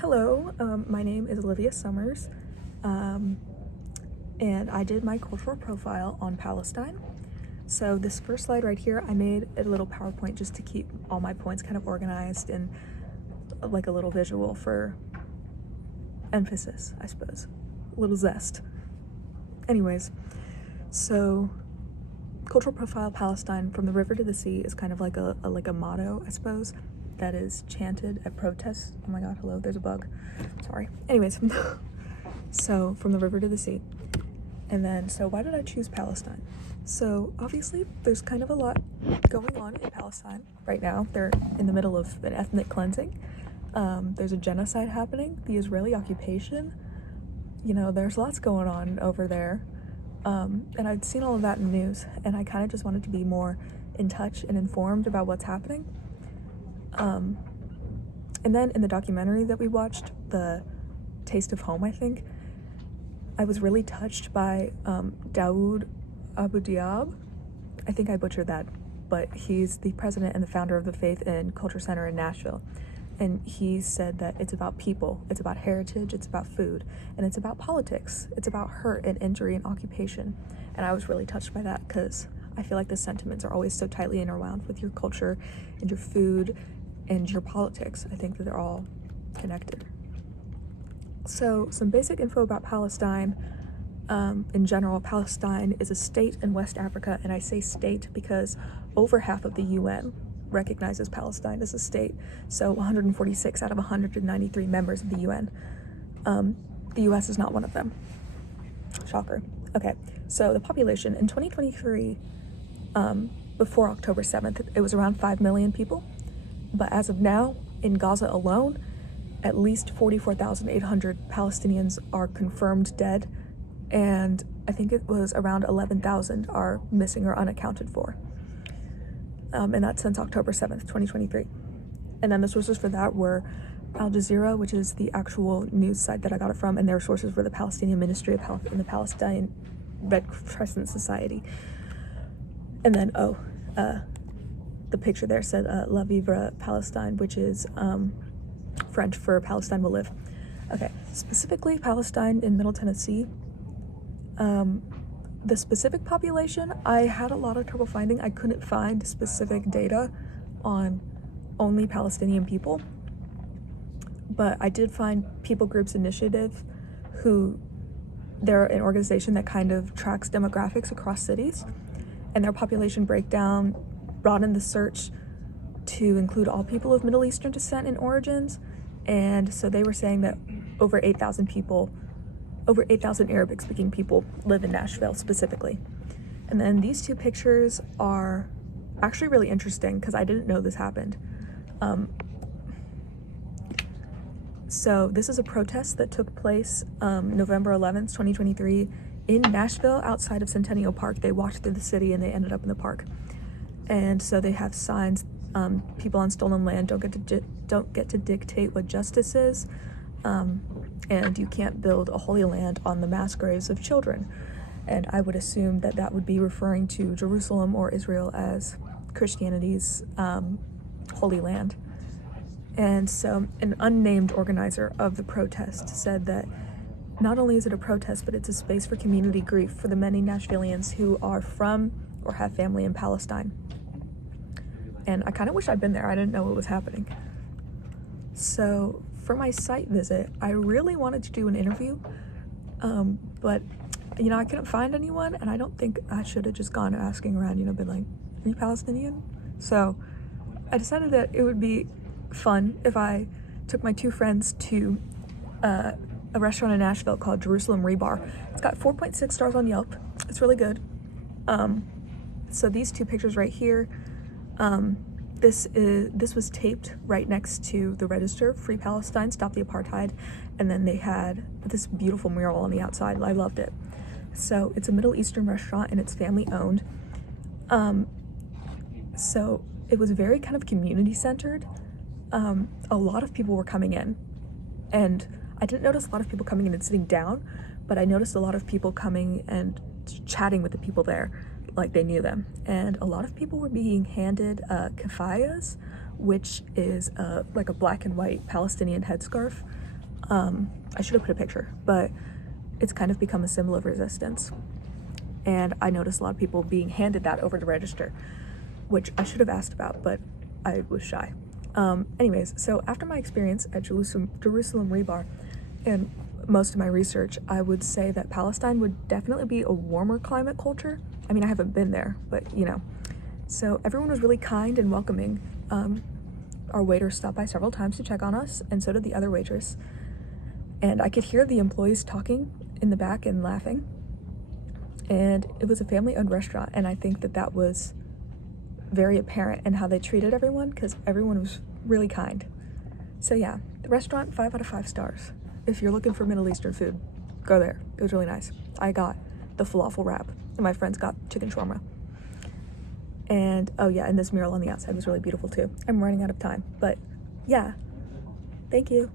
Hello, my name is Olivia Summers, and I did my cultural profile on Palestine. So this first slide right here, I made a little PowerPoint just to keep all my points kind of organized and like a little visual for emphasis, I suppose, a little zest. Anyways, so cultural profile Palestine from the river to the sea is kind of like a motto, I suppose, that is chanted at protests. Oh my god, hello, there's a bug. Sorry. Anyways, so from the river to the sea. And then, so why did I choose Palestine? So obviously there's kind of a lot going on in Palestine right now. They're in the middle of an ethnic cleansing. There's a genocide happening, the Israeli occupation. You know, there's lots going on over there. And I'd seen all of that in the news, and I kind of just wanted to be more in touch and informed about what's happening. And then in the documentary that we watched, The Taste of Home, I think, I was really touched by Dawood Abu Diab. I think I butchered that, but he's the president and the founder of the Faith and Culture Center in Nashville. And he said that it's about people, it's about heritage, it's about food, and it's about politics. It's about hurt and injury and occupation. And I was really touched by that because I feel like the sentiments are always so tightly interwound with your culture and your food and your politics. I think that they're all connected. So some basic info about Palestine. In general, Palestine is a state in West Africa, and I say state because over half of the UN recognizes Palestine as a state. So 146 out of 193 members of the UN. The US is not one of them. Shocker. Okay, so the population in 2023, before October 7th, it was around 5 million people. But as of now, in Gaza alone, at least 44,800 Palestinians are confirmed dead, and I think it was around 11,000 are missing or unaccounted for. And that's since October 7th, 2023. And then the sources for that were Al Jazeera, which is the actual news site that I got it from, and their sources were the Palestinian Ministry of Health and the Palestine Red Crescent Society. And then, the picture there said La Vivre Palestine, which is French for Palestine will live. Okay, specifically Palestine in Middle Tennessee. The specific population, I had a lot of trouble finding. I couldn't find specific data on only Palestinian people, but I did find People Groups Initiative, who they're an organization that kind of tracks demographics across cities, and their population breakdown broadened the search to include all people of Middle Eastern descent and origins. And so they were saying that over 8,000 Arabic speaking people live in Nashville specifically. And then these two pictures are actually really interesting because I didn't know this happened. So this is a protest that took place November 11th, 2023 in Nashville outside of Centennial Park. They walked through the city and they ended up in the park. And so they have signs, people on stolen land don't get to dictate what justice is. And you can't build a holy land on the mass graves of children. And I would assume that that would be referring to Jerusalem or Israel as Christianity's holy land. And so an unnamed organizer of the protest said that not only is it a protest, but it's a space for community grief for the many Nashvillians who are from or have family in Palestine. And I kind of wish I'd been there. I didn't know what was happening. So for my site visit, I really wanted to do an interview, but I couldn't find anyone, and I don't think I should have just gone asking around, been like, are you Palestinian? So I decided that it would be fun if I took my two friends to a restaurant in Nashville called Jerusalem Rebar. It's got 4.6 stars on Yelp. It's really good. So these two pictures right here, this was taped right next to the register, Free Palestine, Stop the Apartheid, and then they had this beautiful mural on the outside. I loved it. So it's a Middle Eastern restaurant and it's family owned. So it was very kind of community centered. A lot of people were coming in, and I didn't notice a lot of people coming in and sitting down, but I noticed a lot of people coming and chatting with the people there like they knew them. And a lot of people were being handed keffiyehs, which is like a black and white Palestinian headscarf I should have put a picture, but it's kind of become a symbol of resistance. And I noticed a lot of people being handed that over the register, which I should have asked about, but I was shy. Anyways, so after my experience at Jerusalem Rebar and most of my research, I would say that Palestine would definitely be a warmer climate culture. I mean, I haven't been there, but you know. So everyone was really kind and welcoming. Our waiter stopped by several times to check on us, and so did the other waitress. And I could hear the employees talking in the back and laughing. And it was a family-owned restaurant, and I think that that was very apparent in how they treated everyone, because everyone was really kind. So yeah, the restaurant, 5 out of 5 stars. If you're looking for Middle Eastern food, go there. It was really nice. I got the falafel wrap, and my friends got chicken shawarma. And oh yeah, and this mural on the outside was really beautiful too. I'm running out of time, but yeah, thank you.